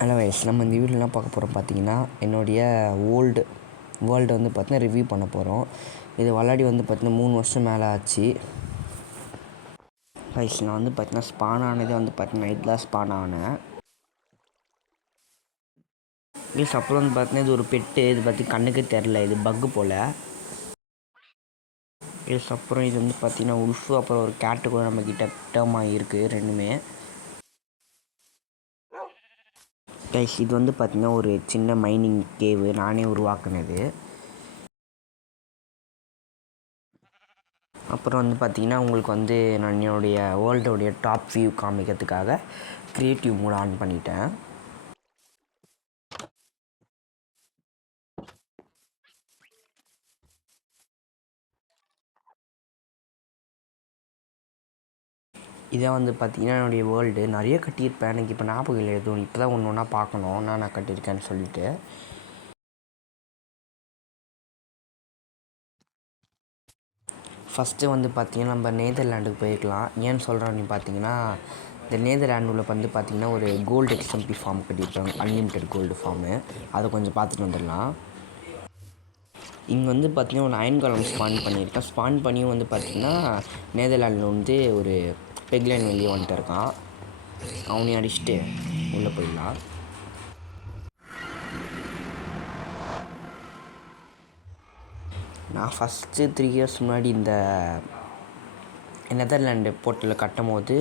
Hello guys, நம்ம இந்த வீடியோவில் என்ன பார்க்க போகிறோம் பார்த்தீங்கன்னா, என்னுடைய ஓல்டு வேர்ல்டு வந்து பார்த்தீங்கன்னா ரிவ்யூ பண்ண போகிறோம். இது விளையாடி வந்து பார்த்தீங்கன்னா 3 வருஷம் மேலே ஆச்சு. கைஸ், நான் வந்து பார்த்தீங்கன்னா ஸ்பான் ஆனதே வந்து பார்த்தீங்கன்னா நைட் தான் ஸ்பான் ஆனேன். கைஸ், அப்புறம் வந்து பார்த்தீங்கன்னா இது ஒரு பெட்டு. இது பற்றி கண்ணுக்கு தெரில, இது பக்கு போல். கைஸ், அப்புறம் இது வந்து பார்த்தீங்கன்னா உல்ஃபு, அப்புறம் ஒரு கேட்டு கூட நம்மக்கிட்ட டேர்ம் ஆகியிருக்கு ரெண்டுமே. கைஸ், இது வந்து பார்த்திங்கன்னா ஒரு சின்ன மைனிங் கேவு நானே உருவாக்குனது. அப்புறம் வந்து பார்த்திங்கன்னா உங்களுக்கு வந்து நான் என்னுடைய வேர்ல்டோடைய டாப் வியூ காமிக்கிறதுக்காக க்ரியேட்டிவ் மோட் ஆன் பண்ணிட்டேன். இதை வந்து பார்த்திங்கன்னா என்னுடைய வேர்ல்டு நிறைய கட்டியிருப்பேன். எனக்கு இப்போ ஞாபகம் இல்லை எதுவும். இப்போ தான் ஒன்று ஒன்றா பார்க்கணும் நான் கட்டியிருக்கேன்னு சொல்லிட்டு. ஃபஸ்ட்டு வந்து பார்த்திங்கன்னா நம்ம நேதர்லாண்டுக்கு போயிருக்கலாம். ஏன்னு சொல்கிறேன்னு பார்த்தீங்கன்னா, இந்த நேதர்லாண்டில் வந்து பார்த்திங்கன்னா ஒரு கோல்டு எக்ஸ்எம்பி ஃபார்ம் கட்டியிருப்பாங்க, அன்லிமிட்டெட் கோல்டு ஃபார்மு. அதை கொஞ்சம் பார்த்துட்டு வந்துடலாம். இங்கே வந்து பார்த்திங்கன்னா ஒரு அயன் காலம் ஸ்பான் பண்ணியிருக்கேன். ஸ்பான் பண்ணியும் வந்து பார்த்திங்கன்னா நேதர்லாண்டில் வந்து ஒரு பெக்லைன் வெளியே வந்துட்டு இருக்கான். அவனையும் அடிச்சுட்டு உள்ளே போயிடலாம். நான் ஃபஸ்ட்டு 3 இயர்ஸ் முன்னாடி இந்த நெதர்லாண்டு போர்ட்டலில் கட்டும் போது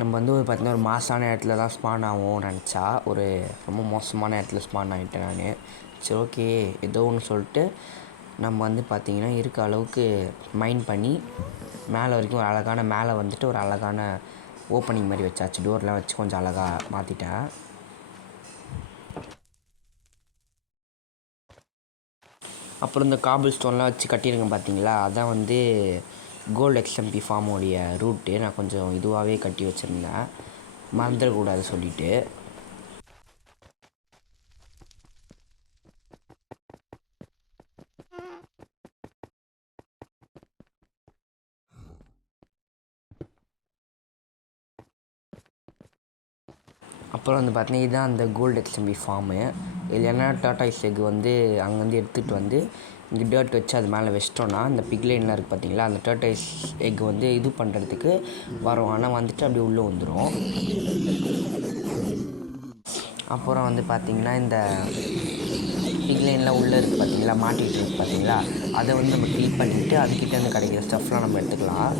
நம்ம வந்து ஒரு பார்த்திங்கன்னா ஒரு மாசான இடத்துல தான் ஸ்பான் ஆகும் நினச்சா, ஒரு ரொம்ப மோசமான இடத்துல ஸ்பான் ஆகிட்டேன் நான். சரி, ஓகே ஏதோ ஒன்று சொல்லிட்டு நம்ம வந்து பார்த்திங்கன்னா இருக்க அளவுக்கு மைண்ட் பண்ணி மேலே வரைக்கும் ஒரு அழகான மேலே வந்துட்டு ஒரு அழகான ஓப்பனிங் மாதிரி வச்சாச்சு. டோர்லாம் வச்சு கொஞ்சம் அழகாக மாற்றிட்டேன். அப்புறம் இந்த காபிள் ஸ்டோன்லாம் வச்சு கட்டியிருக்கேன் பார்த்தீங்களா, அதான் வந்து கோல்டு எக்ஸ்எம்பி ஃபார்மோடைய ரூட்டு. நான் கொஞ்சம் இதுவாகவே கட்டி வச்சுருந்தேன், மறந்துடக்கூடாது சொல்லிவிட்டு. அப்புறம் வந்து பார்த்தீங்கன்னா இதுதான் அந்த கோல்டு எக்ஸ்எம்பி ஃபார்மு. இது என்ன டாட்டாய்ஸ் எக் வந்து அங்கேருந்து எடுத்துகிட்டு வந்து இங்கே டர்ட் வச்சு அது மேலே வச்சிட்டோன்னா இந்த பிக்லைன்லாம் இருக்குது பார்த்தீங்களா, அந்த டர்டாய்ஸ் எக் வந்து இது பண்ணுறதுக்கு வரும். ஆனால் வந்துட்டு அப்படியே உள்ளே வந்துடும். அப்புறம் வந்து பார்த்திங்கன்னா இந்த பிக்லைன்லாம் உள்ளே இருக்குது பார்த்தீங்களா, மாட்டிகிட்டு இருக்குது பார்த்தீங்களா, அதை வந்து நம்ம கிளிக் பண்ணிவிட்டு அதுக்கிட்டேருந்து கிடைக்கிற ஸ்டஃப்லாம் நம்ம எடுத்துக்கலாம்.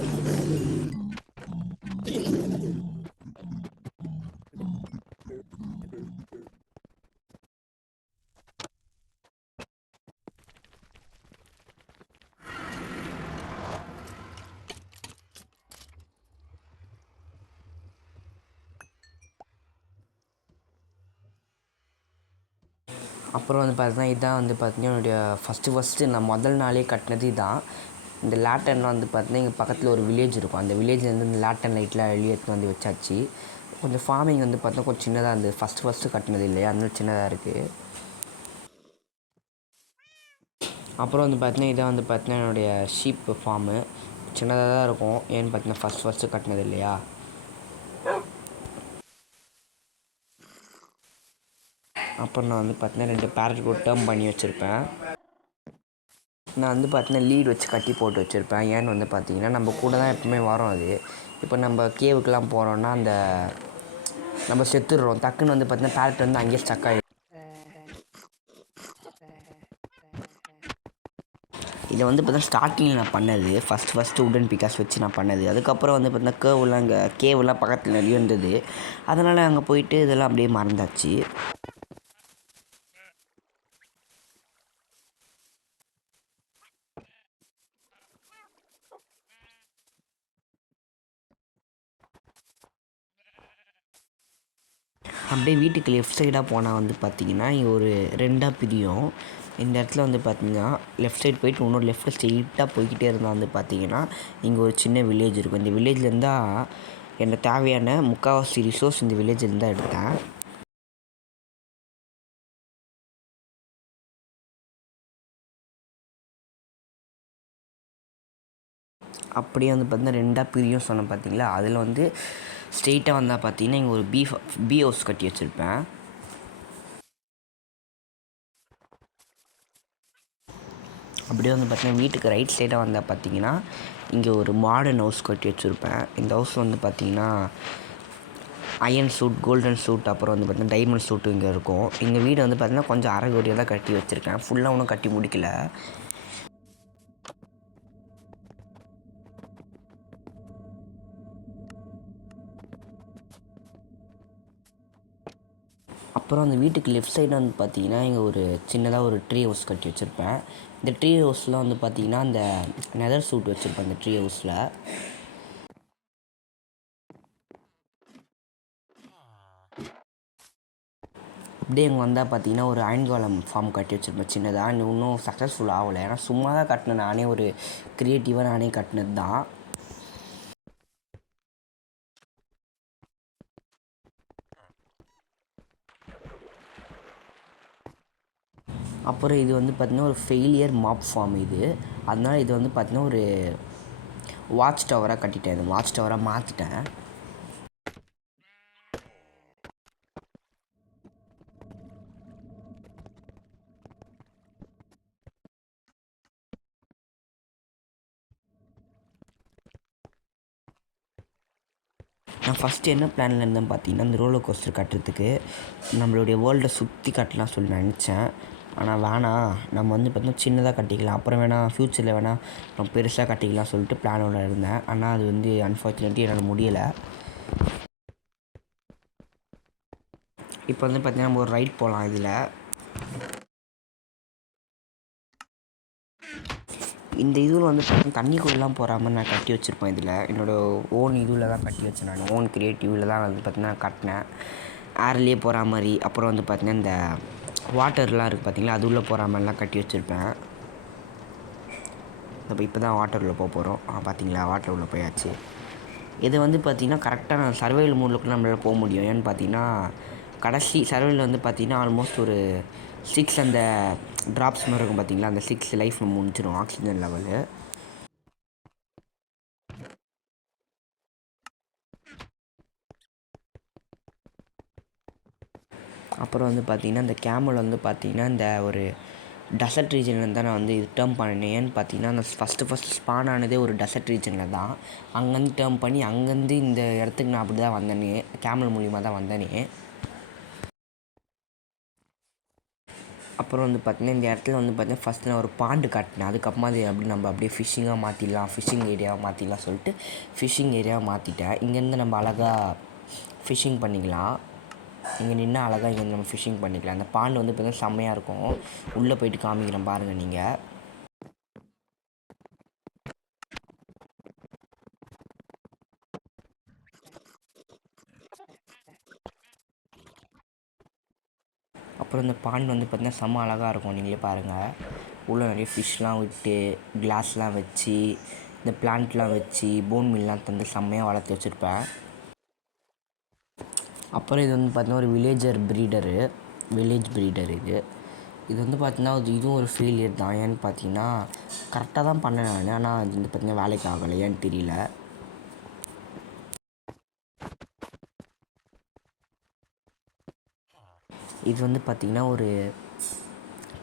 அப்புறம் வந்து பார்த்தீங்கன்னா இதுதான் வந்து பார்த்திங்கன்னா என்னுடைய ஃபஸ்ட்டு நான் முதல் நாளே கட்டினது இதுதான். இந்த லேட்டர்ன்லாம் வந்து பார்த்திங்கன்னா இங்கே பக்கத்தில் ஒரு வில்லேஜ் இருக்கும். அந்த வில்லேஜ்லேருந்து இந்த லேட்டர்ன் லைட்லாம் வெளியே எடுத்து வந்து வச்சாச்சு. கொஞ்சம் ஃபார்மிங் வந்து பார்த்தா கொஞ்சம் சின்னதாக இருந்தது. ஃபஸ்ட்டு கட்டினது இல்லையா, அதனால சின்னதாக இருக்குது. அப்புறம் வந்து பார்த்திங்கன்னா இதான் வந்து பார்த்திங்கன்னா என்னுடைய ஷீப் ஃபார்மு. சின்னதாக தான் இருக்கும், ஏன்னு பார்த்தீங்கன்னா ஃபஸ்ட்டு கட்டினது இல்லையா. அப்புறம் நான் வந்து பார்த்தீங்கன்னா 2 பேரட் கூட டேர்ம் பண்ணி வச்சுருப்பேன். நான் வந்து பார்த்தீங்கன்னா லீட் வச்சு கட்டி போட்டு வச்சுருப்பேன். ஏன்னு வந்து பார்த்திங்கன்னா நம்ம கூட தான் எப்பவுமே வரும் அது. இப்போ நம்ம கேவுக்கெலாம் போகிறோன்னா அந்த நம்ம செத்துடுறோம் டக்குன்னு வந்து பார்த்திங்கன்னா பேரட் வந்து அங்கேயே ஸ்டக் ஆகிடும். இதை வந்து பார்த்தீங்கன்னா ஸ்டார்டிங்கில் நான் பண்ணது ஃபஸ்ட்டு உடன் பிகாஸ் வச்சு நான் பண்ணது. அதுக்கப்புறம் வந்து பார்த்தீங்கன்னா கேவெலாம் இங்கே கேவெலாம் பக்கத்தில் நிறைய இருந்தது. அதனால் அங்கே போயிட்டு இதெல்லாம் அப்படியே மறந்தாச்சு. அப்படியே வீட்டுக்கு லெஃப்ட் சைடாக போனால் வந்து பார்த்திங்கன்னா இங்கே ஒரு 2ஆக பிரியும். இந்த இடத்துல வந்து பார்த்திங்கன்னா லெஃப்ட் சைடு போயிட்டு இன்னொரு லெஃப்ட்டில் ஸ்ட்ரெயிட்டாக போய்கிட்டே இருந்தால் வந்து பார்த்திங்கன்னா இங்கே ஒரு சின்ன வில்லேஜ் இருக்கும். இந்த வில்லேஜ்லேருந்தால் எனக்கு தேவையான முக்கால்வாசி ரிசோர்ஸ் இந்த வில்லேஜ்லேருந்து தான் எடுத்தேன். அப்படியே வந்து பார்த்திங்கன்னா 2ஆக பிரியும் சொன்னேன் பார்த்தீங்களா, அதில் வந்து ஸ்ட்ரெயிட்டாக வந்தால் பார்த்தீங்கன்னா இங்கே ஒரு பீ ஹவுஸ் கட்டி வச்சுருப்பேன். அப்படியே வந்து பார்த்தீங்கன்னா வீட்டுக்கு ரைட் சைடாக வந்தால் பார்த்தீங்கன்னா இங்கே ஒரு மாடர்ன் ஹவுஸ் கட்டி வச்சுருப்பேன். இந்த ஹவுஸ் வந்து பார்த்தீங்கன்னா அயன் சூட், கோல்டன் சூட், அப்புறம் வந்து பார்த்தீங்கன்னா டைமண்ட் சூட்டு இங்கே இருக்கும். எங்கள் வீடு வந்து பார்த்தீங்கன்னா கொஞ்சம் அரைகுறையாக தான் கட்டி வச்சுருக்கேன், ஃபுல்லாக ஒன்றும் கட்டி முடிக்கல. அப்புறம் அந்த வீட்டுக்கு லெஃப்ட் சைடு வந்து பார்த்தீங்கன்னா இங்கே ஒரு சின்னதாக ஒரு ட்ரீ ஹவுஸ் கட்டி வச்சுருப்பேன். இந்த ட்ரீ ஹவுஸில் வந்து பார்த்தீங்கன்னா அந்த நெதர் சூட் வச்சுருப்பேன் அந்த ட்ரீ ஹவுஸில். அப்படியே இங்கே வந்தால் பார்த்தீங்கன்னா ஒரு அயன்காலம் ஃபார்ம் கட்டி வச்சுருப்பேன் சின்னதாக. இன்னும் சக்ஸஸ்ஃபுல் ஆகலை, ஏன்னா சும்மா தான் கட்டினேன், நானே ஒரு க்ரியேட்டிவாக நானே கட்டினது தான். அப்புறம் இது வந்து பார்த்திங்கன்னா ஒரு ஃபெயிலியர் மாப் ஃபார்ம் இது, அதனால் இது வந்து பார்த்திங்கன்னா ஒரு வாட்ச் டவராக கட்டிட்டேன், இது வாட்ச் டவராக மாற்றிட்டேன். நான் ஃபஸ்ட்டு என்ன பிளானில் இருந்தேன் பார்த்தீங்கன்னா, இந்த ரோலர் கோஸ்டர் கட்டுறதுக்கு நம்மளுடைய வேர்ல்டை சுற்றி கட்டலாம் சொல்லி நினச்சேன். ஆனால் வேணாம், நம்ம வந்து பார்த்தீங்கன்னா சின்னதாக கட்டிக்கலாம், அப்புறம் வேணால் ஃப்யூச்சரில் வேணால் நம்ம பெருசாக கட்டிக்கலாம் சொல்லிட்டு பிளானோட இருந்தேன். ஆனால் அது வந்து அன்ஃபார்ச்சுனேட்லி என்னால் முடியலை. இப்போ வந்து பார்த்தீங்கன்னா நம்ம ஒரு ரைட் போகலாம். இதில் இந்த இதில் வந்து பார்த்தீங்கன்னா தண்ணிக்குள்ளெலாம் போகிற மாதிரி நான் கட்டி வச்சுருப்பேன். இதில் என்னோடய ஓன் இதில் தான் கட்டி வச்சேன், நான் ஓன் க்ரியேட்டிவில் தான் வந்து பார்த்தீங்கன்னா கட்டினேன். ஏர்லேயே போகிற மாதிரி, அப்புறம் வந்து பார்த்தீங்கன்னா இந்த வாட்டர்லாம் இருக்குது பார்த்தீங்களா, அது உள்ளே போகிற மாதிரிலாம் கட்டி வச்சுருப்பேன். இப்போ தான் வாட்டர் உள்ளே போக போகிறோம். பார்த்தீங்களா, வாட்டர் உள்ளே போயாச்சு. இது வந்து பார்த்திங்கன்னா கரெக்டாக நான் சர்வைவல் மூடுக்குள்ளே நம்மளால் போக முடியும். ஏன்னு பார்த்தீங்கன்னா கடைசி சர்வைவல் வந்து பார்த்திங்கன்னா ஆல்மோஸ்ட் ஒரு 6 அந்த ட்ராப்ஸ் மாதிரி இருக்கும் பார்த்தீங்களா, அந்த 6 லைஃப் நம்ம முடிச்சிடும் ஆக்சிஜன் லெவலு. அப்புறம் வந்து பார்த்திங்கன்னா இந்த கேமல் வந்து பார்த்திங்கன்னா இந்த ஒரு டெசர்ட் ரீஜனில் தான் நான் வந்து இது டேர்ம் பண்ணினேன். ஏன்னு பார்த்தீங்கன்னா நான் ஃபஸ்ட்டு ஸ்பான் ஆனதே ஒரு டெசர்ட் ரீஜனில் தான். அங்கேருந்து டேர்ம் பண்ணி அங்கேருந்து இந்த இடத்துக்கு நான் அப்படி தான் வந்தேனே, கேமல் மூலிமா தான் வந்தேனே. அப்புறம் வந்து பார்த்திங்கன்னா இந்த இடத்துல வந்து பார்த்திங்கன்னா ஃபஸ்ட்டு நான் ஒரு பாண்டு காட்டினேன். அதுக்கப்புறமா அது நம்ம அப்படியே ஃபிஷ்ஷிங்காக மாற்றிடலாம், ஃபிஷ்ஷிங் ஏரியாவை மாற்றிடலாம் சொல்லிட்டு ஃபிஷ்ஷிங் ஏரியாவை மாற்றிட்டேன். இங்கேருந்து நம்ம அழகாக ஃபிஷ்ஷிங் பண்ணிக்கலாம். இங்கே நின்று அழகாக இங்கே நம்ம ஃபிஷ்ஷிங் பண்ணிக்கலாம். அந்த பாண்டு வந்து பார்த்திங்கன்னா செம்மையாக இருக்கும். உள்ளே போய்ட்டு காமிக்கிறேன் பாருங்கள் நீங்கள். அப்புறம் இந்த பாண்ட் வந்து பார்த்திங்கன்னா செம்ம அழகாக இருக்கும், நீங்களே பாருங்கள். உள்ளே நிறைய ஃபிஷ்லாம் விட்டு, கிளாஸ்லாம் வச்சு, இந்த பிளான்ட்லாம் வச்சு, போன் மீல்லாம் தந்து செம்மையாக வளர்த்து வச்சுருப்பேன். அப்புறம் இது வந்து பார்த்திங்கன்னா ஒரு வில்லேஜ் ப்ரீடர் இது வந்து பார்த்திங்கன்னா இதுவும் ஒரு ஃபெயிலியர் தான். ஏன்னு பார்த்தீங்கன்னா கரெக்டாக தான் பண்ணேன் நான், ஆனால் அது வந்து பார்த்திங்கன்னா வேலைக்கு ஆகலை, ஏன்னு தெரியல. இது வந்து பார்த்திங்கன்னா ஒரு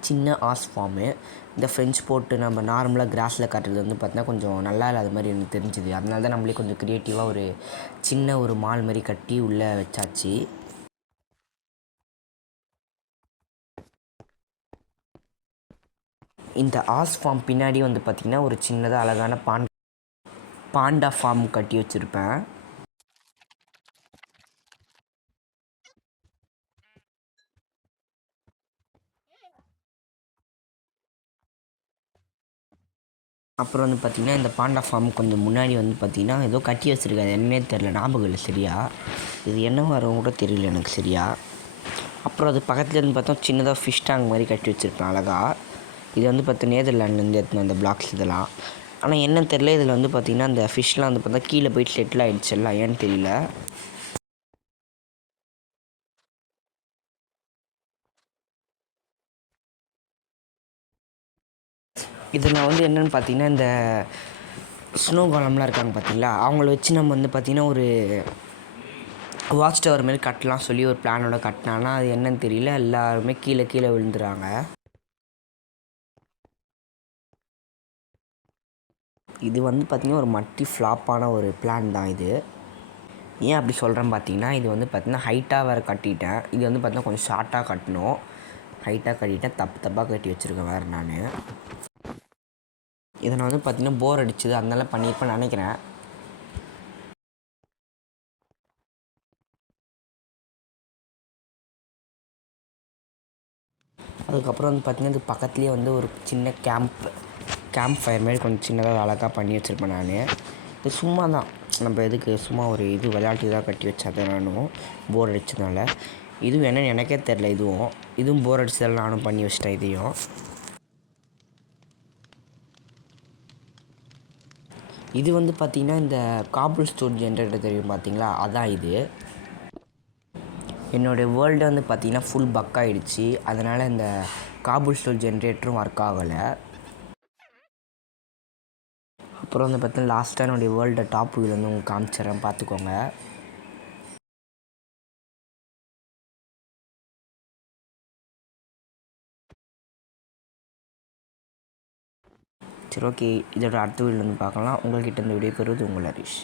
சின்ன ஆஸ் ஃபார்மு. இந்த ஃப்ரெஞ்ச் போட்டு நம்ம நார்மலாக கிராஸில் காட்டுறது வந்து பார்த்திங்கன்னா கொஞ்சம் நல்லா இல்லாத மாதிரி எனக்கு தெரிஞ்சுது. அதனால தான் நம்மளே கொஞ்சம் க்ரியேட்டிவாக ஒரு சின்ன ஒரு மால் மாதிரி கட்டி உள்ளே வச்சாச்சு. இந்த ஆஸ் ஃபார்ம் பின்னாடி வந்து பார்த்திங்கன்னா ஒரு சின்னதாக அழகான பாண்டா ஃபார்ம் கட்டி வச்சுருப்பேன். அப்புறம் வந்து பார்த்திங்கன்னா இந்த பாண்டா ஃபார்ம் கொஞ்சம் முன்னாடி வந்து பார்த்திங்கன்னா ஏதோ கட்டி வச்சுருக்காது, என்னன்னே தெரில, ஞாபகம் இல்லை சரியா. இது என்ன வரும் கூட தெரியல எனக்கு சரியா. அப்புறம் அது பக்கத்துலேருந்து பார்த்தோம் சின்னதாக ஃபிஷ் டேங்க் மாதிரி கட்டி வச்சுருப்பேன் அழகாக. இது வந்து பார்த்து நேதர்லாண்ட்லேருந்து எடுத்துன அந்த பிளாக்ஸ் இதெல்லாம். ஆனால் என்ன தெரில, இதில் வந்து பார்த்திங்கன்னா அந்த ஃபிஷ்லாம் வந்து பார்த்தா கீழே போயிட்டு செட்டில் ஆகிடுச்சு எல்லாம், ஏன்னு தெரியல. இது நான் வந்து என்னென்னு பார்த்தீங்கன்னா இந்த ஸ்னோ காலம்லாம் இருக்காங்க பார்த்தீங்களா, அவங்கள வச்சு நம்ம வந்து பார்த்திங்கன்னா ஒரு வாட்ச் டவர் மாரி கட்டலாம் சொல்லி ஒரு பிளானோட கட்டினானா அது என்னன்னு தெரியல, எல்லாருமே கீழே கீழே விழுந்துறாங்க. இது வந்து பார்த்திங்கன்னா ஒரு மல்டி ஃப்ளாப்பான ஒரு பிளான் தான் இது. ஏன் அப்படி சொல்கிறேன்னு பார்த்தீங்கன்னா, இது வந்து பார்த்திங்கன்னா ஹைட்டாக வேறு கட்டிட்டேன். இது வந்து பார்த்திங்கன்னா கொஞ்சம் ஷார்ட்டாக கட்டணும். ஹைட்டாக கட்டிட்டேன், தப்பாக கட்டி வச்சுருக்கேன் வேறு நான். இதை நான் வந்து பார்த்திங்கன்னா போர் அடிச்சுது, அதனால பண்ணியிருப்பேன்னு நினைக்கிறேன். அதுக்கப்புறம் வந்து பார்த்திங்கன்னா இது பக்கத்துலேயே வந்து ஒரு சின்ன கேம்ப் ஃபயர் மாதிரி கொஞ்சம் சின்னதாக அழகாக பண்ணி வச்சுருப்பேன் நான். இது சும்மா தான், நம்ம எதுக்கு சும்மா ஒரு இது விளையாட்டு தான் கட்டி வச்சதை நானும் போர் அடித்ததுனால. இதுவும் என்னென்னு எனக்கே தெரில, இதுவும் போர் அடித்ததால் நானும் பண்ணி வச்சிட்டேன் இதையும். இது வந்து பார்த்திங்கன்னா இந்த காபிள் ஸ்டோன் ஜென்ரேட்டர் தெரியும் பார்த்தீங்களா, அதான் இது. என்னுடைய வேர்ல்டு வந்து பார்த்திங்கன்னா ஃபுல் பக் ஆகிடுச்சு, அதனால் இந்த காபிள் ஸ்டோன் ஜென்ரேட்டரும் ஒர்க் ஆகலை. அப்புறம் வந்து பார்த்தீங்கன்னா லாஸ்ட்டாக என்னுடைய வேர்ல்டு டாப் வியூவில் வந்து உங்களுக்கு காமிச்சிட்றேன், பார்த்துக்கோங்க. சரி, ஓகே, இதோட அடுத்த வீடியோவில் வந்து பார்க்கலாம். உங்கள்கிட்ட இந்த விடைபெறுவது உங்கள் ஹரிஷ்.